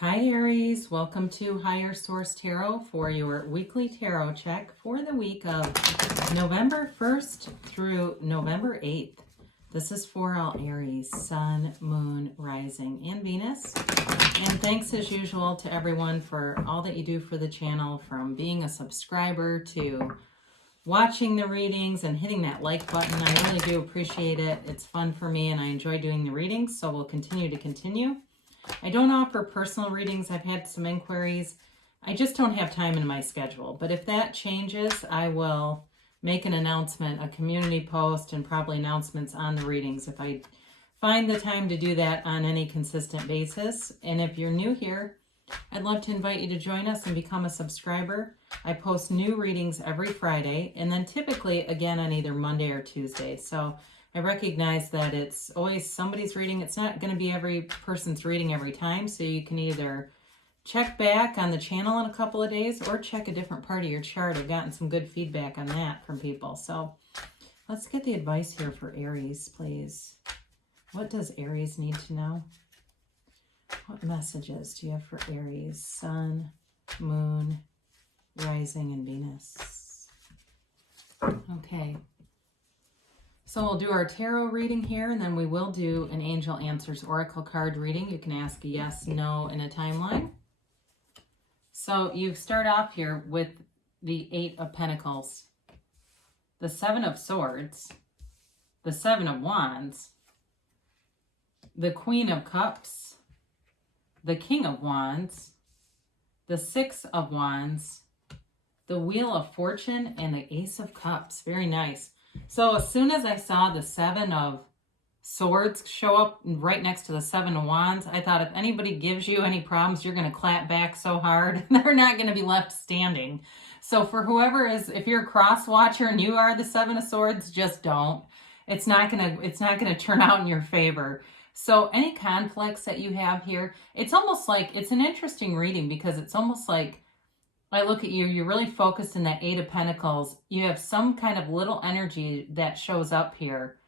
Hi Aries, welcome to Higher Source Tarot for your weekly tarot check for the week of November 1st through November 8th. This is for all Aries, Sun, Moon, Rising, and Venus. And thanks as usual to everyone for all that you do for the channel, from being a subscriber to watching the readings and hitting that like button. I really do appreciate it. It's fun for me and I enjoy doing the readings, so we'll continue. I don't offer personal readings. I've had some inquiries. I just don't have time in my schedule. But if that changes, I will make an announcement, a community post, and probably announcements on the readings if I find the time to do that on any consistent basis. And if you're new here, I'd love to invite you to join us and become a subscriber. I post new readings every Friday, and then typically again on either Monday or Tuesday. So I recognize that it's always somebody's reading. It's not going to be every person's reading every time, so you can either check back on the channel in a couple of days or check a different part of your chart. I've gotten some good feedback on that from people. So let's get the advice here for Aries, please. What does Aries need to know? What messages do you have for Aries, Sun, Moon, Rising, and Venus? Okay. So we'll do our tarot reading here, and then we will do an Angel Answers Oracle card reading. You can ask a yes, no in a timeline. So you start off here with the Eight of Pentacles, the Seven of Swords, the Seven of Wands, the Queen of Cups, the King of Wands, the Six of Wands, the Wheel of Fortune, and the Ace of Cups. Very nice. So as soon as I saw the Seven of Swords show up right next to the Seven of Wands, I thought if anybody gives you any problems, you're going to clap back so hard, they're not going to be left standing. So for whoever is, if you're a cross watcher and you are the Seven of Swords, just don't. It's not going to turn out in your favor. So any conflicts that you have here, it's almost like, it's an interesting reading because it's almost like, I look at you, you're really focused in that Eight of Pentacles. You have some kind of little energy that shows up here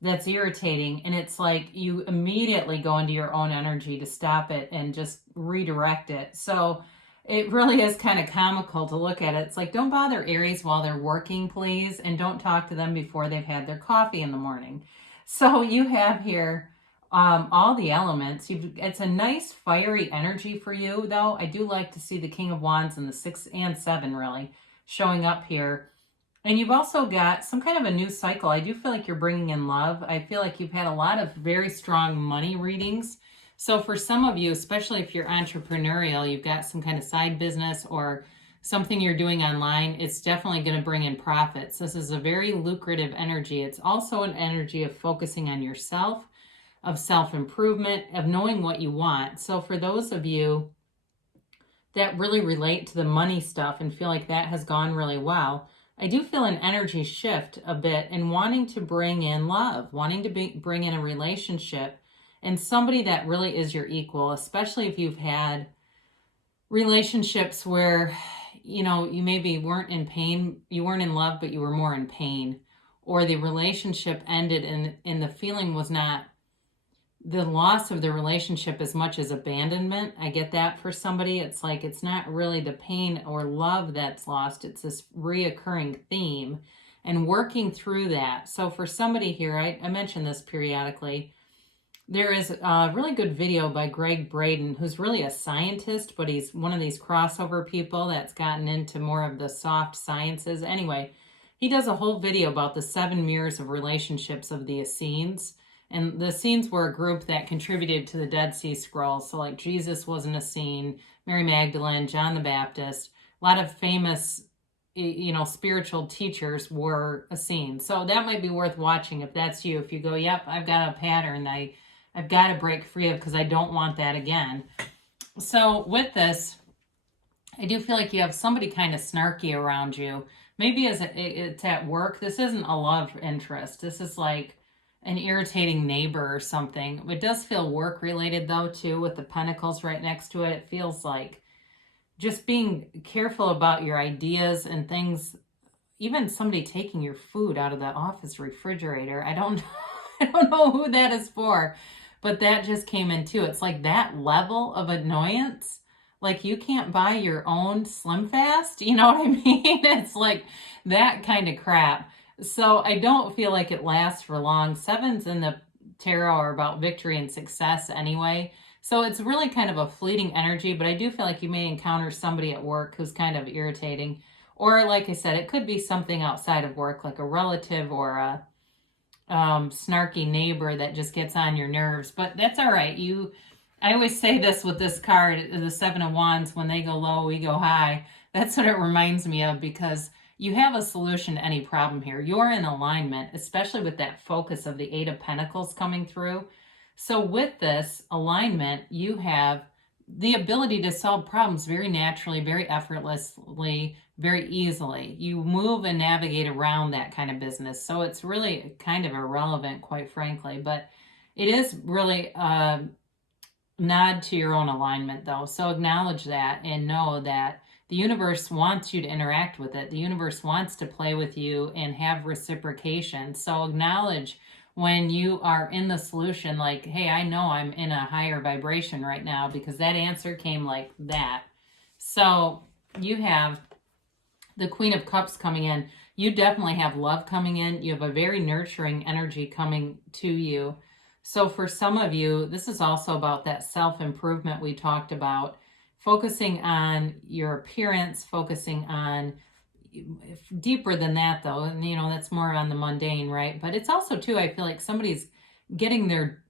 that's irritating. And it's like you immediately go into your own energy to stop it and just redirect it. So it really is kind of comical to look at it. It's like, don't bother Aries while they're working, please. And don't talk to them before they've had their coffee in the morning. So you have here all the elements. It's a nice fiery energy for you, though. I do like to see the King of Wands and the 6 and 7 really showing up here. And you've also got some kind of a new cycle. I do feel like you're bringing in love. I feel like you've had a lot of very strong money readings. So for some of you, especially if you're entrepreneurial, you've got some kind of side business or something you're doing online, it's definitely going to bring in profits. This is a very lucrative energy. It's also an energy of focusing on yourself, of self-improvement, of knowing what you want. So for those of you that really relate to the money stuff and feel like that has gone really well, I do feel an energy shift a bit in wanting to bring in love, wanting to bring in a relationship and somebody that really is your equal, especially if you've had relationships where, you know, you maybe weren't in pain, you weren't in love, but you were more in pain, or the relationship ended and the feeling was not the loss of the relationship as much as abandonment. I get that for somebody. It's like, it's not really the pain or love that's lost. It's this reoccurring theme and working through that. So for somebody here, I mention this periodically, there is a really good video by Greg Braden, who's really a scientist, but he's one of these crossover people that's gotten into more of the soft sciences. Anyway, he does a whole video about the 7 mirrors of relationships of the Essenes. And the Essenes were a group that contributed to the Dead Sea Scrolls. So like Jesus was an Essene, Mary Magdalene, John the Baptist, a lot of famous, you know, spiritual teachers were Essenes. So that might be worth watching if that's you. If you go, yep, I've got a pattern I've got to break free of because I don't want that again. So with this, I do feel like you have somebody kind of snarky around you. Maybe it's at work. This isn't a love interest. This is like an irritating neighbor or something. It does feel work related though too, with the pentacles right next to it. It feels like just being careful about your ideas and things. Even somebody taking your food out of the office refrigerator. I don't know who that is for, But that just came in too. It's like that level of annoyance. Like you can't buy your own Slim Fast. You know what I mean? It's like that kind of crap. So I don't feel like it lasts for long. Sevens in the tarot are about victory and success anyway. So it's really kind of a fleeting energy, but I do feel like you may encounter somebody at work who's kind of irritating. Or like I said, it could be something outside of work, like a relative or a snarky neighbor that just gets on your nerves. But that's all right. I always say this with this card, the Seven of Wands, when they go low, we go high. That's what it reminds me of, because you have a solution to any problem here. You're in alignment, especially with that focus of the Eight of Pentacles coming through. So with this alignment, you have the ability to solve problems very naturally, very effortlessly, very easily. You move and navigate around that kind of business. So it's really kind of irrelevant, quite frankly, but it is really a nod to your own alignment though. So acknowledge that and know that the universe wants you to interact with it. The universe wants to play with you and have reciprocation. So acknowledge when you are in the solution, like, hey, I know I'm in a higher vibration right now, because that answer came like that. So you have the Queen of Cups coming in. You definitely have love coming in. You have a very nurturing energy coming to you. So for some of you, this is also about that self-improvement we talked about, focusing on your appearance, focusing on deeper than that though, and that's more on the mundane, right? But it's also too, I feel like somebody's getting their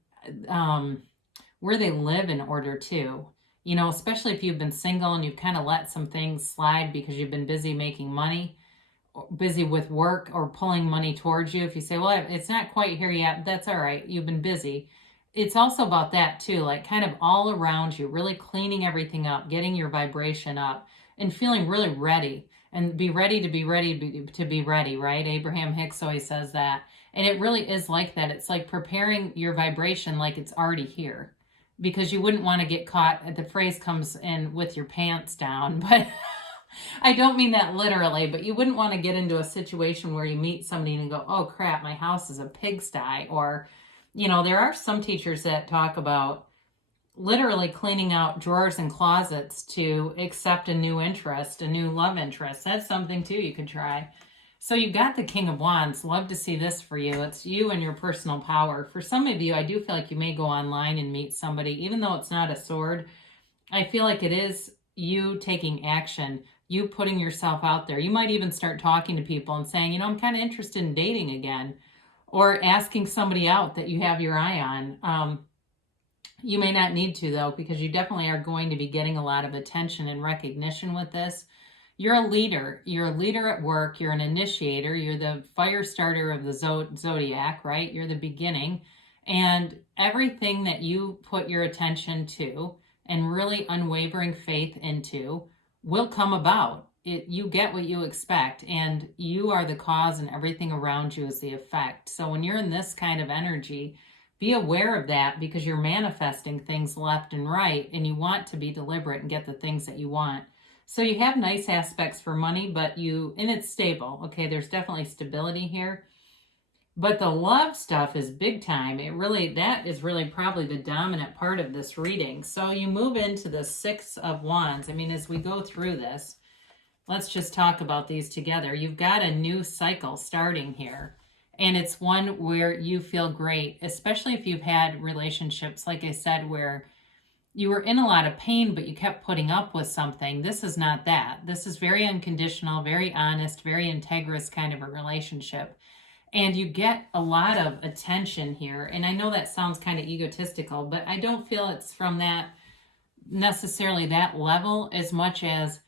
where they live in order too, especially if you've been single and you've kind of let some things slide because you've been busy making money, busy with work, or pulling money towards you. If you say, well, it's not quite here yet, that's all right, you've been busy. It's also about that too, like kind of all around you, really cleaning everything up, getting your vibration up, and feeling really ready. And be ready to be ready to be ready, right? Abraham Hicks always says that. And it really is like that. It's like preparing your vibration like it's already here. Because you wouldn't want to get caught, the phrase comes in, with your pants down. But I don't mean that literally, but you wouldn't want to get into a situation where you meet somebody and go, oh crap, my house is a pigsty. Or, there are some teachers that talk about literally cleaning out drawers and closets to accept a new interest, a new love interest. That's something too you could try. So you've got the King of Wands. Love to see this for you. It's you and your personal power. For some of you, I do feel like you may go online and meet somebody, even though it's not a sword. I feel like it is you taking action, you putting yourself out there. You might even start talking to people and saying, I'm kind of interested in dating again, or asking somebody out that you have your eye on. You may not need to though, because you definitely are going to be getting a lot of attention and recognition with this. You're a leader. You're a leader at work. You're an initiator. You're the fire starter of the zodiac, right? You're the beginning. And everything that you put your attention to and really unwavering faith into will come about. You get what you expect, and you are the cause, and everything around you is the effect. So when you're in this kind of energy, be aware of that, because you're manifesting things left and right, and you want to be deliberate and get the things that you want. So you have nice aspects for money, and it's stable. Okay, there's definitely stability here. But the love stuff is big time. That is really probably the dominant part of this reading. So you move into the Six of Wands. As we go through this, let's just talk about these together. You've got a new cycle starting here. And it's one where you feel great, especially if you've had relationships, like I said, where you were in a lot of pain, but you kept putting up with something. This is not that. This is very unconditional, very honest, very integrous kind of a relationship. And you get a lot of attention here. And I know that sounds kind of egotistical, but I don't feel it's from that necessarily that level, as much as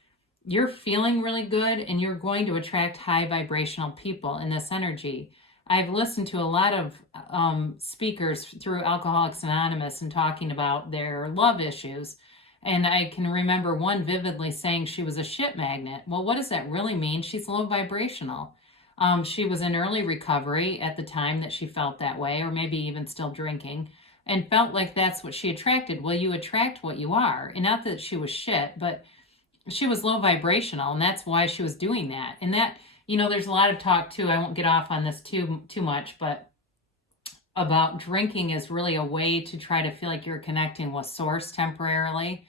you're feeling really good and you're going to attract high vibrational people in this energy. I've listened to a lot of speakers through Alcoholics Anonymous and talking about their love issues. And I can remember one vividly saying she was a shit magnet. Well, what does that really mean? She's low vibrational. She was in early recovery at the time that she felt that way, or maybe even still drinking, and felt like that's what she attracted. Well, you attract what you are. And not that she was shit, but she was low vibrational, and that's why she was doing that. And that, there's a lot of talk too. I won't get off on this too much, but about drinking as really a way to try to feel like you're connecting with source temporarily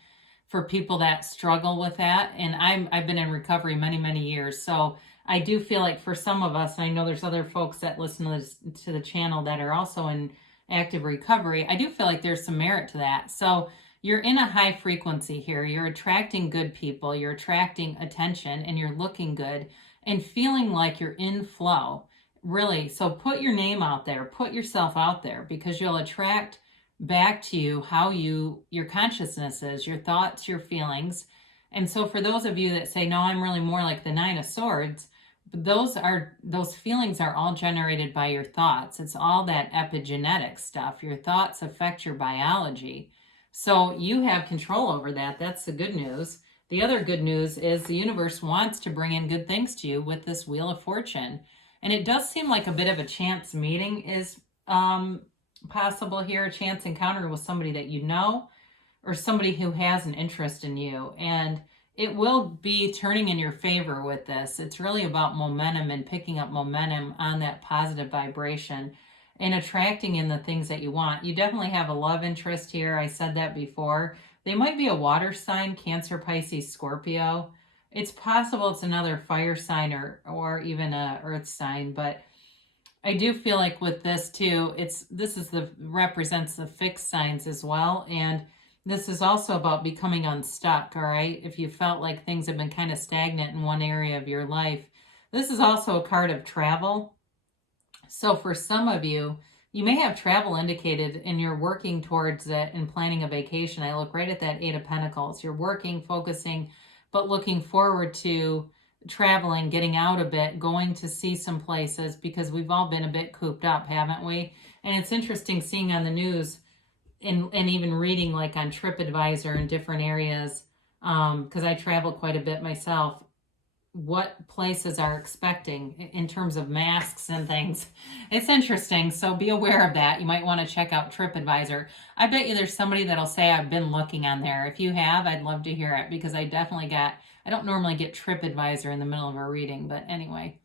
for people that struggle with that. And I've been in recovery many years. So I do feel like for some of us, and I know there's other folks that listen to the channel that are also in active recovery, I do feel like there's some merit to that. So you're in a high frequency here. You're attracting good people, you're attracting attention, and you're looking good and feeling like you're in flow. Really. So put your name out there, put yourself out there, because you'll attract back to you how your consciousness is, your thoughts, your feelings. And so for those of you that say, no, I'm really more like the Nine of Swords, those feelings are all generated by your thoughts. It's all that epigenetic stuff. Your thoughts affect your biology. So you have control over that. That's the good news. The other good news is the universe wants to bring in good things to you with this Wheel of Fortune. And it does seem like a bit of a chance meeting is possible here, a chance encounter with somebody that you know or somebody who has an interest in you. And it will be turning in your favor with this. It's really about momentum and picking up momentum on that positive vibration and attracting in the things that you want. You definitely have a love interest here. I said that before. They might be a water sign, Cancer, Pisces, Scorpio. It's possible it's another fire sign or even a earth sign, but I do feel like with this too, represents the fixed signs as well. And this is also about becoming unstuck, all right? If you felt like things have been kind of stagnant in one area of your life, this is also a card of travel. So for some of you, you may have travel indicated and you're working towards it and planning a vacation. I look right at that Eight of Pentacles. You're working, focusing, but looking forward to traveling, getting out a bit, going to see some places, because we've all been a bit cooped up, haven't we? And it's interesting seeing on the news and even reading like on TripAdvisor in different areas, because I travel quite a bit myself, what places are expecting in terms of masks and things. It's interesting, so be aware of that. You might want to check out TripAdvisor. I bet you there's somebody that'll say, I've been looking on there. If you have, I'd love to hear it, because I don't normally get TripAdvisor in the middle of a reading, but anyway.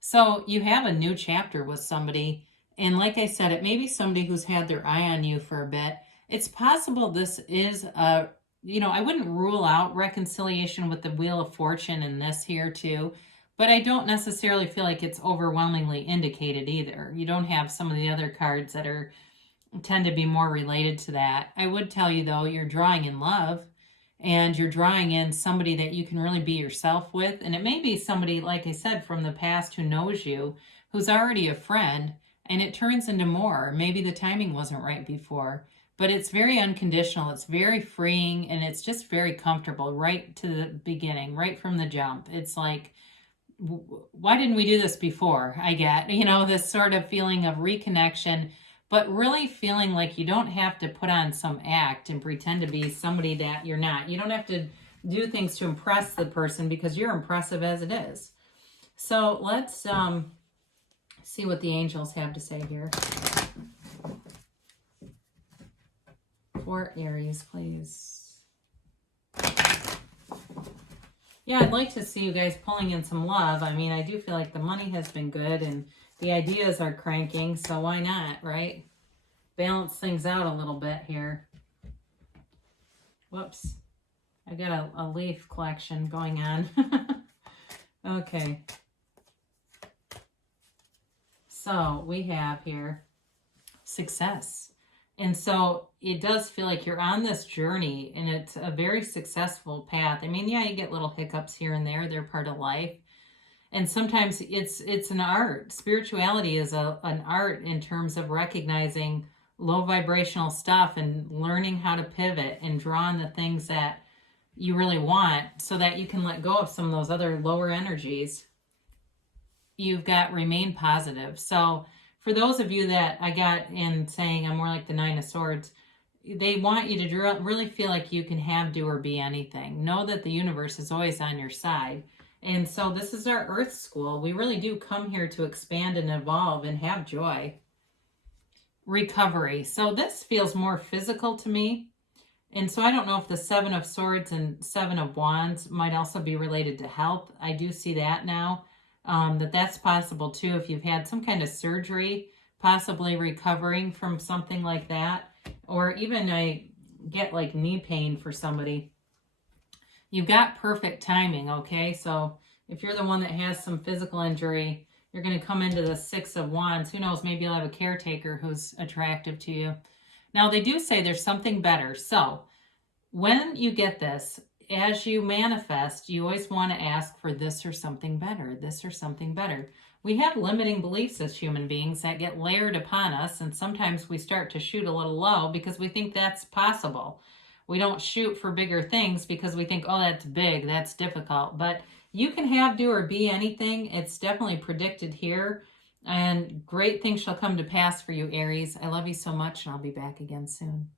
So you have a new chapter with somebody, and like I said, it may be somebody who's had their eye on you for a bit. It's possible this is a I wouldn't rule out reconciliation with the Wheel of Fortune in this here too, but I don't necessarily feel like it's overwhelmingly indicated either. You don't have some of the other cards that tend to be more related to that. I would tell you though, you're drawing in love and you're drawing in somebody that you can really be yourself with. And it may be somebody, like I said, from the past who knows you, who's already a friend, and it turns into more. Maybe the timing wasn't right before. But it's very unconditional, it's very freeing, and it's just very comfortable right to the beginning, right from the jump. It's like, why didn't we do this before? I get, this sort of feeling of reconnection, but really feeling like you don't have to put on some act and pretend to be somebody that you're not. You don't have to do things to impress the person, because you're impressive as it is. So let's see what the angels have to say here. For Aries, please. Yeah, I'd like to see you guys pulling in some love. I mean, I do feel like the money has been good and the ideas are cranking, so why not, right? Balance things out a little bit here. Whoops. I got a leaf collection going on. Okay. So we have here success. And so it does feel like you're on this journey and it's a very successful path. I mean, yeah, you get little hiccups here and there. They're part of life. And sometimes it's an art. Spirituality is an art in terms of recognizing low vibrational stuff and learning how to pivot and draw on the things that you really want so that you can let go of some of those other lower energies. You've got remain positive. So for those of you that I got in saying I'm more like the Nine of Swords, they want you to really feel like you can have, do, or be anything. Know that the universe is always on your side. And so this is our Earth School. We really do come here to expand and evolve and have joy. Recovery. So this feels more physical to me. And so I don't know if the Seven of Swords and Seven of Wands might also be related to health. I do see that now. That's possible too if you've had some kind of surgery, possibly recovering from something like that. Or even I get like knee pain for somebody. You've got perfect timing, okay? So if you're the one that has some physical injury, you're going to come into the Six of Wands. Who knows, maybe you'll have a caretaker who's attractive to you. Now, they do say there's something better. So when you get this, as you manifest, you always want to ask for this or something better, this or something better. We have limiting beliefs as human beings that get layered upon us, and sometimes we start to shoot a little low because we think that's possible. We don't shoot for bigger things because we think, oh, that's big, that's difficult. But you can have, do, or be anything. It's definitely predicted here. And great things shall come to pass for you, Aries. I love you so much, and I'll be back again soon.